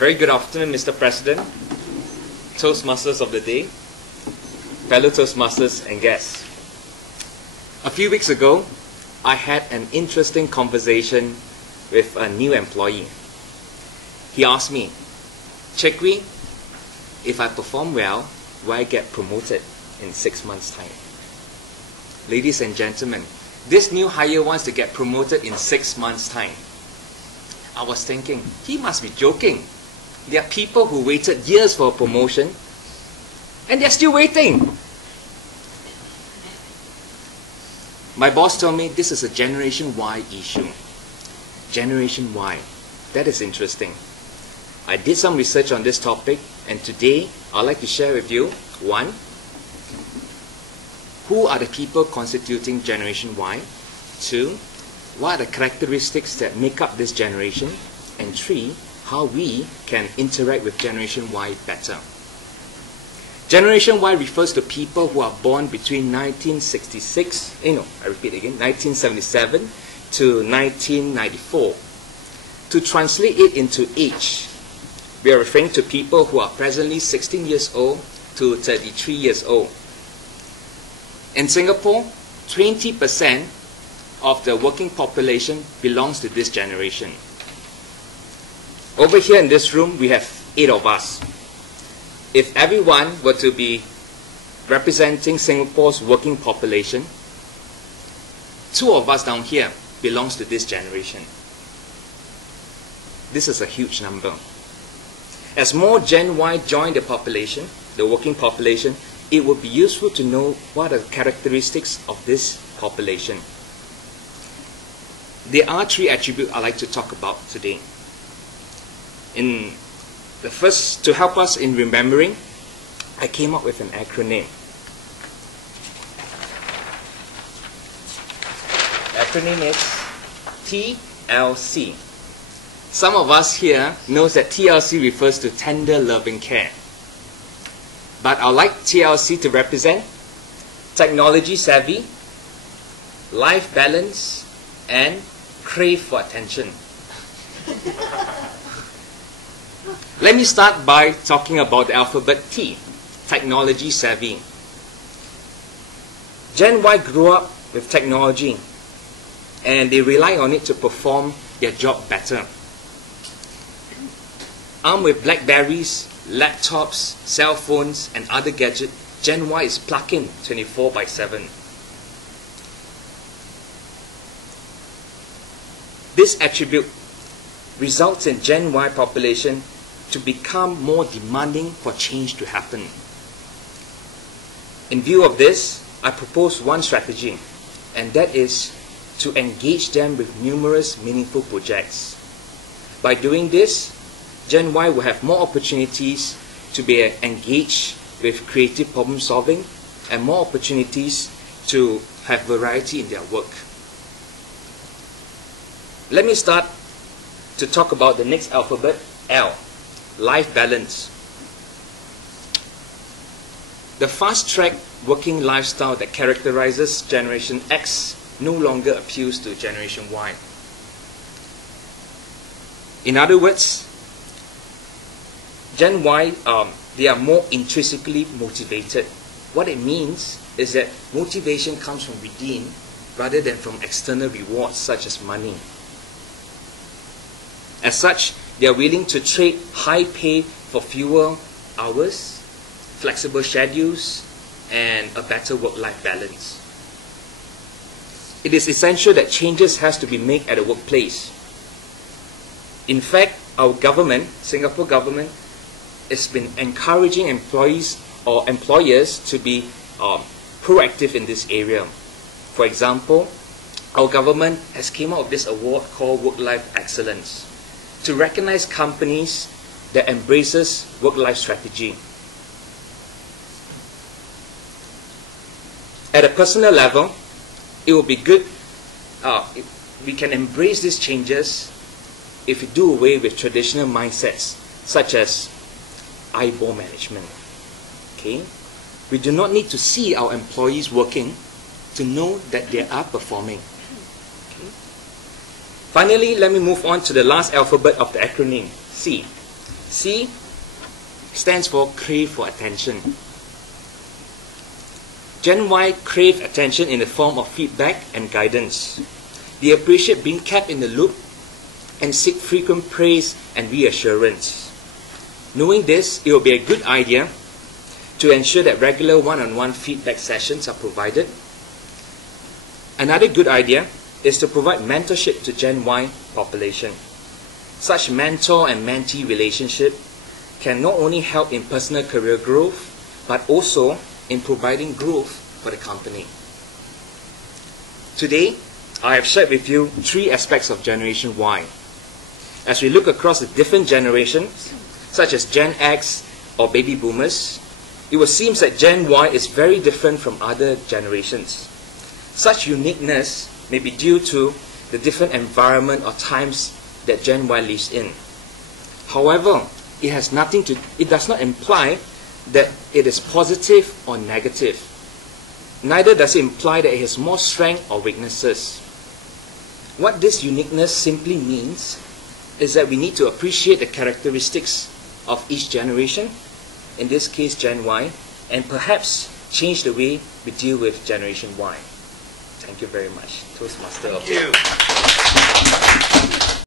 Very good afternoon, Mr. President, Toastmasters of the day, fellow Toastmasters and guests. A few weeks ago, I had an interesting conversation with a new employee. He asked me, Chekwi, if I perform well, will I get promoted in 6 months' time? Ladies and gentlemen, this new hire wants to get promoted in 6 months' time. I was thinking, he must be joking. There are people who waited years for a promotion, and they're still waiting. My boss told me this is a Generation Y issue. Generation Y. That is interesting. I did some research on this topic, and today I'd like to share with you, 1, who are the people constituting Generation Y? 2, what are the characteristics that make up this generation? And 3, how we can interact with Generation Y better. Generation Y refers to people who are born between 1977 to 1994. To translate it into age, we are referring to people who are presently 16 years old to 33 years old. In Singapore, 20% of the working population belongs to this generation. Over here in this room, we have 8 of us. If everyone were to be representing Singapore's working population, 2 of us down here belongs to this generation. This is a huge number. As more Gen Y join the population, the working population, it would be useful to know what are the characteristics of this population. There are 3 attributes I'd like to talk about today. In the first, to help us in remembering, I came up with an acronym. The acronym is TLC. Some of us here knows that TLC refers to tender loving care. But I'd like TLC to represent technology savvy, life balance, and crave for attention. Let me start by talking about the alphabet T, technology savvy. Gen Y grew up with technology and they rely on it to perform their job better. Armed with Blackberries, laptops, cell phones, and other gadgets, Gen Y is plugged in 24/7. This attribute results in Gen Y population to become more demanding for change to happen. In view of this, I propose one strategy, and that is to engage them with numerous meaningful projects. By doing this, Gen Y will have more opportunities to be engaged with creative problem solving and more opportunities to have variety in their work. Let me start to talk about the next alphabet, L, life balance. The fast-track working lifestyle that characterizes Generation X no longer appeals to Generation Y. In other words, Gen Y, they are more intrinsically motivated. What it means is that motivation comes from within rather than from external rewards such as money. As such, they are willing to trade high pay for fewer hours, flexible schedules, and a better work-life balance. It is essential that changes has to be made at the workplace. In fact, our government, Singapore government, has been encouraging employees or employers to be proactive in this area. For example, our government has came out with this award called Work-Life Excellence to recognize companies that embraces work-life strategy. At a personal level, it will be good if we can embrace these changes if we do away with traditional mindsets such as eyeball management. Okay? We do not need to see our employees working to know that they are performing. Okay? Finally, let me move on to the last alphabet of the acronym, C, C stands for crave for attention. Gen Y crave attention in the form of feedback and guidance. They appreciate being kept in the loop and seek frequent praise and reassurance. Knowing this, it will be a good idea to ensure that regular one-on-one feedback sessions are provided. Another good idea is to provide mentorship to Gen Y population. Such mentor and mentee relationship can not only help in personal career growth, but also in providing growth for the company. Today, I have shared with you 3 aspects of Generation Y. As we look across the different generations, such as Gen X or baby boomers, it will seem that Gen Y is very different from other generations. Such uniqueness may be due to the different environment or times that Gen Y lives in. However, it does not imply that it is positive or negative. Neither does it imply that it has more strength or weaknesses. What this uniqueness simply means is that we need to appreciate the characteristics of each generation, in this case Gen Y, and perhaps change the way we deal with Generation Y. Thank you very much. Toastmaster. Thank you.